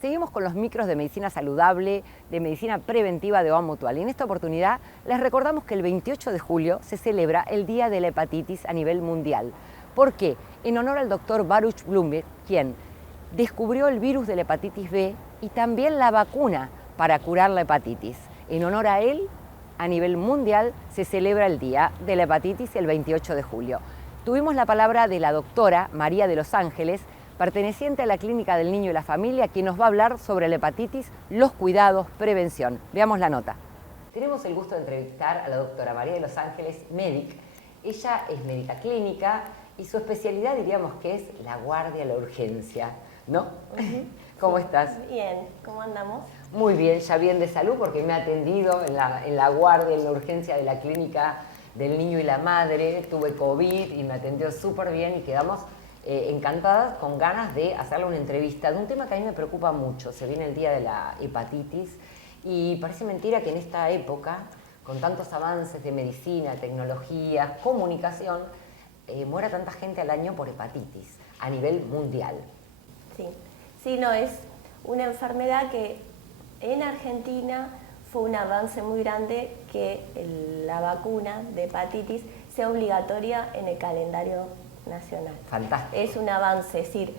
Seguimos con los micros de medicina saludable, de medicina preventiva de OA Mutual. Y en esta oportunidad les recordamos que el 28 de julio se celebra el Día de la Hepatitis a nivel mundial. ¿Por qué? En honor al doctor Baruch Blumberg, quien descubrió el virus de la hepatitis B y también la vacuna para curar la hepatitis. En honor a él, a nivel mundial, se celebra el Día de la Hepatitis el 28 de julio. Tuvimos la palabra de la doctora María de los Ángeles, perteneciente a la Clínica del Niño y la Familia, quien nos va a hablar sobre la hepatitis, los cuidados, prevención. Veamos la nota. Tenemos el gusto de entrevistar a la doctora María de los Ángeles, médica. Ella es médica clínica y su especialidad diríamos que es la guardia, la urgencia, ¿no? ¿Cómo estás? Bien, ¿cómo andamos? Muy bien, ya bien de salud porque me ha atendido en la guardia, en la urgencia de la Clínica del Niño y la Madre. Tuve COVID y me atendió súper bien y quedamos encantadas, con ganas de hacerle una entrevista de un tema que a mí me preocupa mucho. Se viene el Día de la Hepatitis y parece mentira que en esta época, con tantos avances de medicina, tecnología, comunicación, muera tanta gente al año por hepatitis a nivel mundial. Sí, no, es una enfermedad que en Argentina fue un avance muy grande que la vacuna de hepatitis sea obligatoria en el calendario nacional. Fantástico. Es un avance, es decir,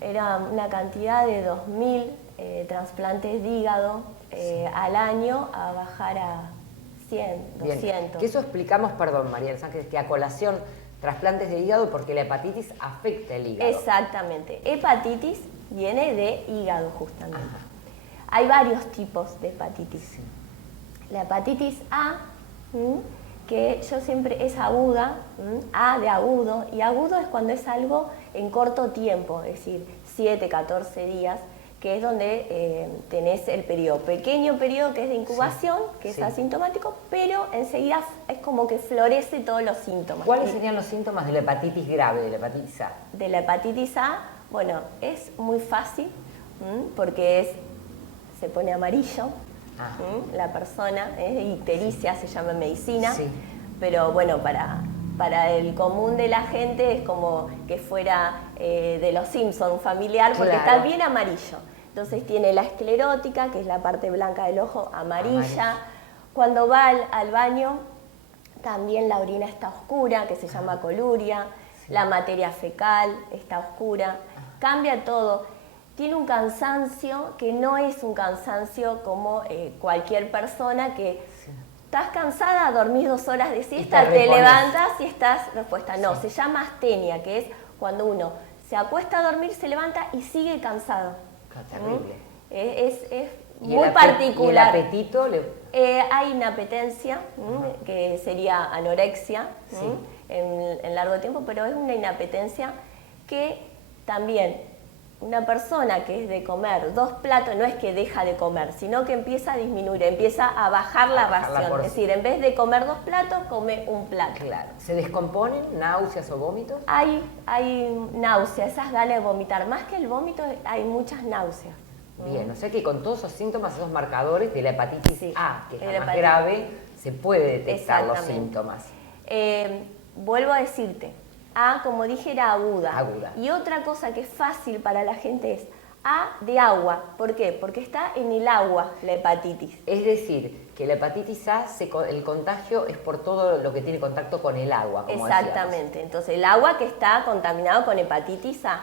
era una cantidad de 2.000 trasplantes de hígado al año a bajar a 100, 200. Bien. Que eso explicamos, perdón María del Ángeles, que a colación trasplantes de hígado porque la hepatitis afecta el hígado. Exactamente. Hepatitis viene de hígado justamente. Ajá. Hay varios tipos de hepatitis. Sí. La hepatitis A, que yo siempre es aguda, A de agudo, y agudo es cuando es algo en corto tiempo, es decir, 7, 14 días, que es donde tenés el pequeño periodo que es de incubación, que es asintomático, pero enseguida es como que florece todos los síntomas. ¿Cuáles serían los síntomas de la hepatitis grave, de la hepatitis A? De la hepatitis A, bueno, es muy fácil, porque se pone amarillo, la persona, ictericia se llama en medicina, pero bueno, para el común de la gente es como que fuera de los Simpson familiar, porque está bien amarillo. Entonces tiene la esclerótica, que es la parte blanca del ojo, amarilla. Cuando va al baño, también la orina está oscura, que se llama coluria. La materia fecal está oscura. Cambia todo. Tiene un cansancio que no es un cansancio como cualquier persona que estás cansada, dormís 2 horas de siesta, te levantas y estás respuesta. No, se llama astenia, que es cuando uno se acuesta a dormir, se levanta y sigue cansado. Terrible. Es muy particular. ¿Y el apetito? Hay inapetencia, que sería anorexia en largo tiempo, pero es una inapetencia que también una persona que es de comer 2 platos, no es que deja de comer, sino que empieza a disminuir, empieza a bajar la ración. Es decir, en vez de comer 2 platos, come 1 plato. Claro. ¿Se descomponen náuseas o vómitos? Hay náuseas, esas ganas de vomitar. Más que el vómito, hay muchas náuseas. Bien, o sea que con todos esos síntomas, esos marcadores de la hepatitis A, que es la más grave, se puede detectar los síntomas. Vuelvo a decirte, A, como dije, era aguda. Aguda. Y otra cosa que es fácil para la gente es A de agua. ¿Por qué? Porque está en el agua la hepatitis. Es decir, que la hepatitis A, el contagio es por todo lo que tiene contacto con el agua, como exactamente. decíamos. Entonces, el agua que está contaminado con hepatitis A.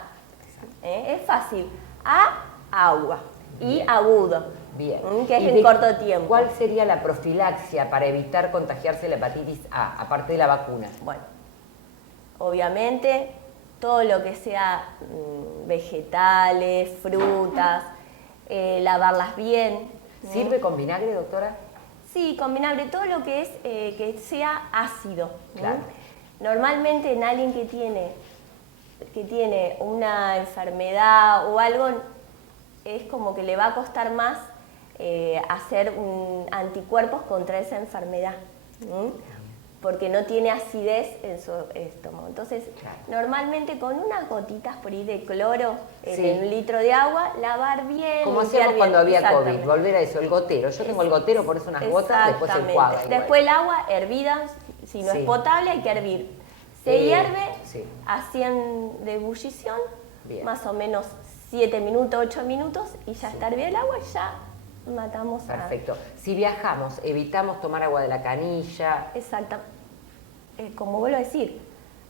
Es fácil. A, agua. Y agudo. Bien. Que es en corto tiempo. ¿Cuál sería la profilaxia para evitar contagiarse la hepatitis A, aparte de la vacuna? Bueno, obviamente, todo lo que sea vegetales, frutas, lavarlas bien. ¿Sirve con vinagre, doctora? Sí, con vinagre, todo lo que es que sea ácido. Claro. Normalmente en alguien que tiene una enfermedad o algo, es como que le va a costar más hacer anticuerpos contra esa enfermedad. Porque no tiene acidez en su estómago. Entonces, normalmente con unas gotitas por ahí de cloro en 1 litro de agua, lavar bien. Como hacíamos cuando había COVID, volver a eso, el gotero. Yo tengo el gotero, por eso unas gotas, después el enjuaga. Después el agua hervida, si no es potable hay que hervir. Se hierve a 100 de ebullición, más o menos 7 minutos, 8 minutos y ya está hervida el agua y ya matamos. Perfecto. Si viajamos, evitamos tomar agua de la canilla. Exacto. Como vuelvo a decir,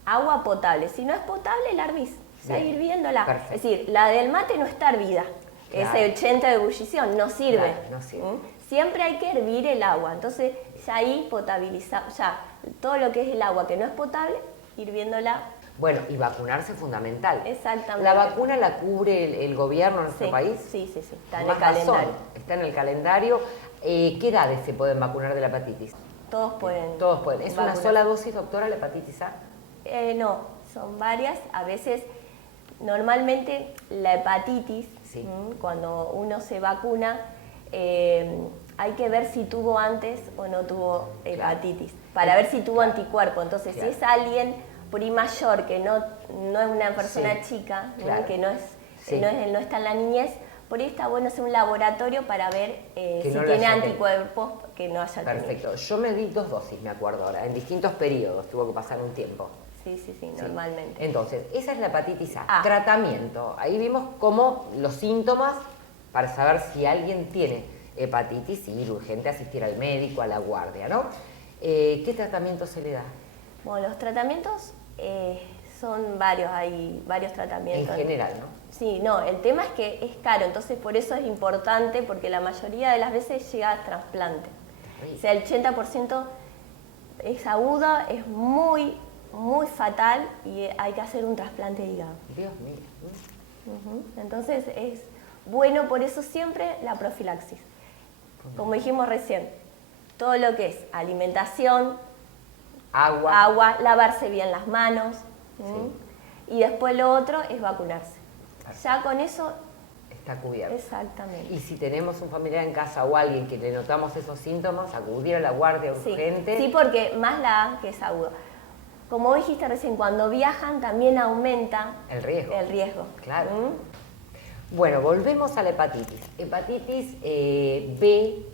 agua potable. Si no es potable, la hervís. Ya hirviéndola. Perfecto. Es decir, la del mate no está hervida. Claro. Ese 80 de ebullición no sirve. Claro, no sirve. Siempre hay que hervir el agua. Entonces, ya ahí potabilizamos. Ya todo lo que es el agua que no es potable, hirviéndola. Bueno, y vacunarse es fundamental. Exactamente. ¿La vacuna la cubre el gobierno en nuestro país? Sí. Está en el calendario. Está en el calendario. ¿Qué edades se pueden vacunar de la hepatitis? Todos pueden. Todos pueden. ¿Es vacunar. una sola dosis, doctora, la hepatitis A? No, son varias. A veces, normalmente, la hepatitis, cuando uno se vacuna, hay que ver si tuvo antes o no tuvo hepatitis, para ver si tuvo anticuerpo. Entonces, si es alguien por ahí mayor, que no es una persona chica, que no está en la niñez, por ahí está bueno hacer un laboratorio para ver si tiene anticuerpos que no haya tenido. Perfecto. Yo me di 2 dosis, me acuerdo ahora, en distintos periodos, tuvo que pasar un tiempo. Sí, normalmente. Entonces, esa es la hepatitis A. Tratamiento. Ahí vimos cómo los síntomas para saber si alguien tiene hepatitis y ir urgente a asistir al médico, a la guardia, ¿no? ¿Qué tratamiento se le da? Bueno, los tratamientos son varios, hay varios tratamientos. En general, ¿no? Sí, no, el tema es que es caro, entonces por eso es importante, porque la mayoría de las veces llega a trasplante. O sea, el 80% es aguda, es muy fatal y hay que hacer un trasplante de hígado. Dios mío. Entonces es bueno, por eso siempre la profilaxis. Como dijimos recién, todo lo que es alimentación, agua, lavarse bien las manos, y después lo otro es vacunarse. Ya con eso está cubierto. Exactamente. Y si tenemos un familiar en casa o alguien que le notamos esos síntomas, acudir a la guardia urgente. Sí, porque más la A que es agudo. Como dijiste recién, cuando viajan también aumenta el riesgo. Claro. Bueno, volvemos a la hepatitis. Hepatitis B,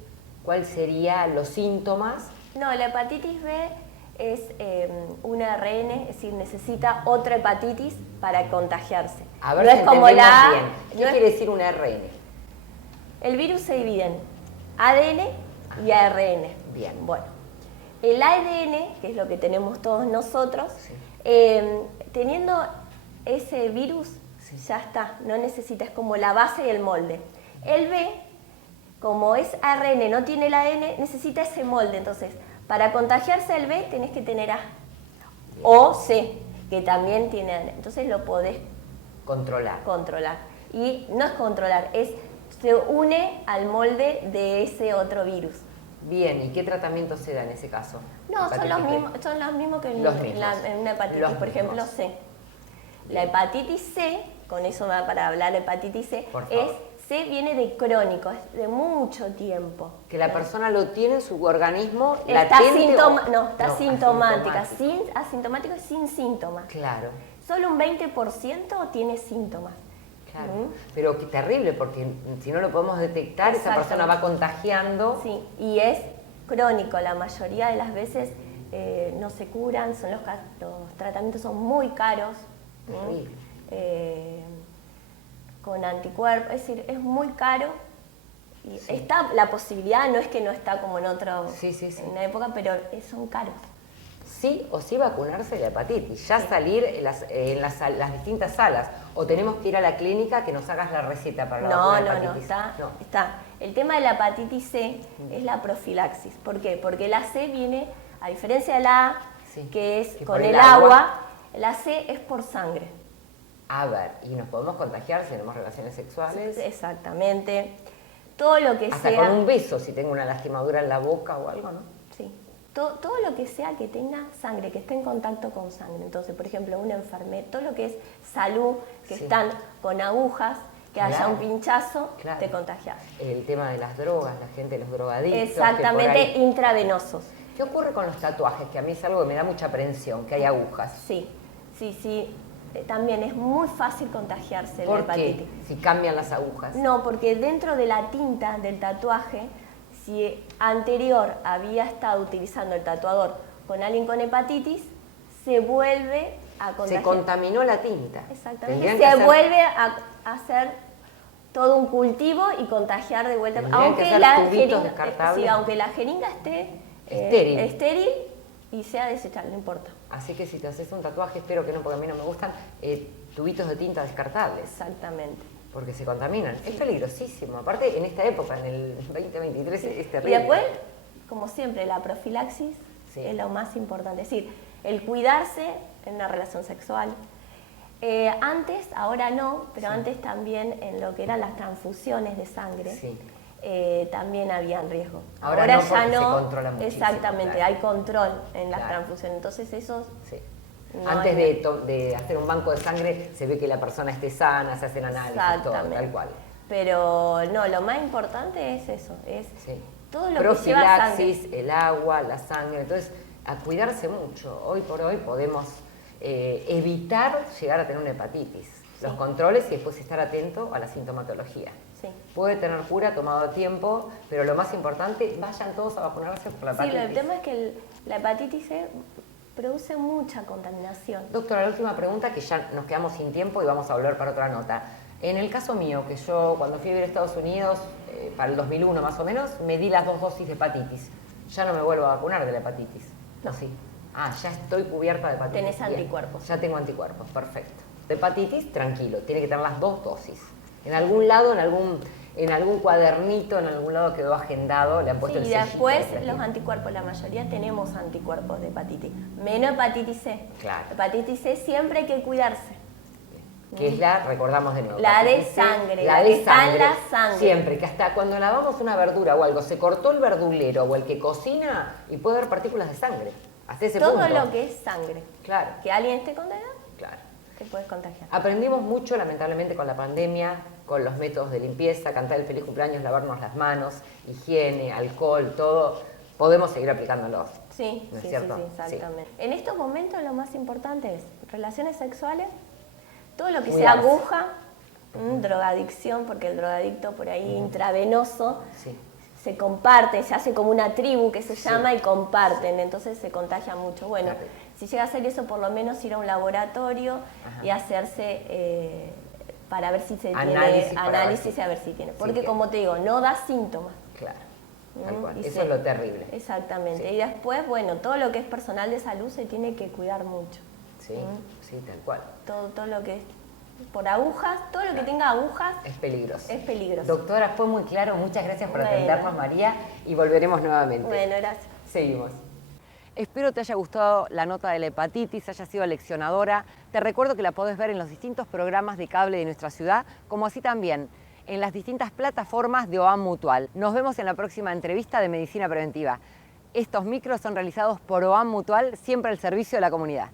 ¿cuáles serían los síntomas? No, la hepatitis B es un ARN, es decir, necesita otra hepatitis para contagiarse. A ver no si es como la bien. ¿Qué quiere decir un ARN? El virus se divide en ADN y ARN. Bien. Bueno, el ADN, que es lo que tenemos todos nosotros, teniendo ese virus, ya está, no necesita, es como la base y el molde. El B, como es ARN, no tiene el ADN, necesita ese molde, entonces, para contagiarse el B tenés que tener A. O C, que también tiene ADN. Entonces lo podés controlar. Y no es controlar, se une al molde de ese otro virus. Bien, ¿y qué tratamiento se da en ese caso? No, son los mismos que en una hepatitis, por ejemplo, C. La hepatitis C, con eso va para hablar de hepatitis C, C viene de crónico, es de mucho tiempo. Que la persona lo tiene en su organismo está latente está sintomática, asintomático y sin síntomas. Claro. Solo un 20% tiene síntomas. Claro. Pero qué terrible, porque si no lo podemos detectar, esa persona va contagiando. Sí, y es crónico, la mayoría de las veces no se curan, los tratamientos son muy caros. Con anticuerpos, es decir, es muy caro. Y está la posibilidad, no es que no está como en en una época, pero son caros. Sí o sí vacunarse de la hepatitis, ya salir en las distintas salas, o tenemos que ir a la clínica que nos hagas la receta para la vacuna de hepatitis. Está. El tema de la hepatitis C es la profilaxis. ¿Por qué? Porque la C viene, a diferencia de la A, que es con el agua, la C es por sangre. A ver, ¿y nos podemos contagiar si tenemos relaciones sexuales? Exactamente. Todo lo que hasta con un beso, si tengo una lastimadura en la boca o algo, ¿no? Sí. Todo lo que sea que tenga sangre, que esté en contacto con sangre. Entonces, por ejemplo, una enfermera, todo lo que es salud, que están con agujas, que haya un pinchazo, te contagias. El tema de las drogas, la gente, los drogadictos. Exactamente, intravenosos. ¿Qué ocurre con los tatuajes? Que a mí es algo que me da mucha aprensión, que hay agujas. Sí. También es muy fácil contagiarse de la hepatitis. ¿Por qué? Si cambian las agujas. No, porque dentro de la tinta del tatuaje, si anterior había estado utilizando el tatuador con alguien con hepatitis, se vuelve a contagiar. Se contaminó la tinta. Exactamente. Se vuelve a hacer todo un cultivo y contagiar de vuelta. Aunque la jeringa esté estéril y sea desechable, no importa. Así que si te haces un tatuaje, espero que no, porque a mí no me gustan, tubitos de tinta descartables. Exactamente. Porque se contaminan. Sí. Es peligrosísimo. Aparte, en esta época, en el 2023, sí, es terrible. Y después, como siempre, la profilaxis es lo más importante. Es decir, el cuidarse en una relación sexual. Antes, ahora no, pero antes también en lo que eran las transfusiones de sangre, también había riesgo. Ahora no, ya no. Se controla muchísimo. Exactamente, hay control en las transfusiones. Entonces eso... Sí. No antes de hacer un banco de sangre, se ve que la persona esté sana, se hacen análisis, todo, tal cual. Pero no, lo más importante es eso, es todo lo que lleva sangre. El agua, la sangre, entonces a cuidarse mucho. Hoy por hoy podemos evitar llegar a tener una hepatitis. Los controles y después estar atento a la sintomatología. Sí. Puede tener cura, tomado tiempo, pero lo más importante, vayan todos a vacunarse por la hepatitis. Sí, el tema es que la hepatitis C produce mucha contaminación. Doctora, la última pregunta, que ya nos quedamos sin tiempo y vamos a volver para otra nota. En el caso mío, que yo cuando fui a vivir a Estados Unidos, para el 2001 más o menos, me di las 2 dosis de hepatitis. Ya no me vuelvo a vacunar de la hepatitis. No. Sí. Ya estoy cubierta de hepatitis. Tenés anticuerpos. Ya tengo anticuerpos, perfecto. De hepatitis, tranquilo, tiene que tener las 2 dosis. En algún lado, en algún cuadernito, en algún lado quedó agendado, le han puesto el sellito. Y después los anticuerpos, la mayoría tenemos anticuerpos de hepatitis, menos hepatitis C. Claro. Hepatitis C siempre hay que cuidarse. Que es recordamos de nuevo. La de sangre, la que está en la sangre. Siempre, que hasta cuando lavamos una verdura o algo, se cortó el verdulero o el que cocina y puede haber partículas de sangre. Hasta ese punto. Todo lo que es sangre. Claro. Que alguien esté contagiado. Claro. Te puedes contagiar. Aprendimos mucho, lamentablemente, con la pandemia, con los métodos de limpieza, cantar el feliz cumpleaños, lavarnos las manos, higiene, alcohol, todo. Podemos seguir aplicándolos. Sí, ¿no es sí, cierto? Sí, exactamente. Sí. En estos momentos lo más importante es relaciones sexuales, todo lo que sea aguja, drogadicción, porque el drogadicto por ahí intravenoso se comparte, se hace como una tribu que se llama y comparten, entonces se contagia mucho. Bueno, si llega a hacer eso, por lo menos ir a un laboratorio y hacerse para ver si se tiene análisis, a ver si tiene. Porque como te digo, no da síntomas. Claro, tal cual. Eso es lo terrible. Exactamente. Y después, bueno, todo lo que es personal de salud se tiene que cuidar mucho. Sí, sí, tal cual. Todo lo que es por agujas, todo lo que tenga agujas es peligroso. Es peligroso. Doctora, fue muy claro. Muchas gracias por atendernos, María, y volveremos nuevamente. Bueno, gracias. Seguimos. Espero te haya gustado la nota de la hepatitis, haya sido leccionadora. Te recuerdo que la podés ver en los distintos programas de cable de nuestra ciudad, como así también en las distintas plataformas de OAM Mutual. Nos vemos en la próxima entrevista de Medicina Preventiva. Estos micros son realizados por OAM Mutual, siempre al servicio de la comunidad.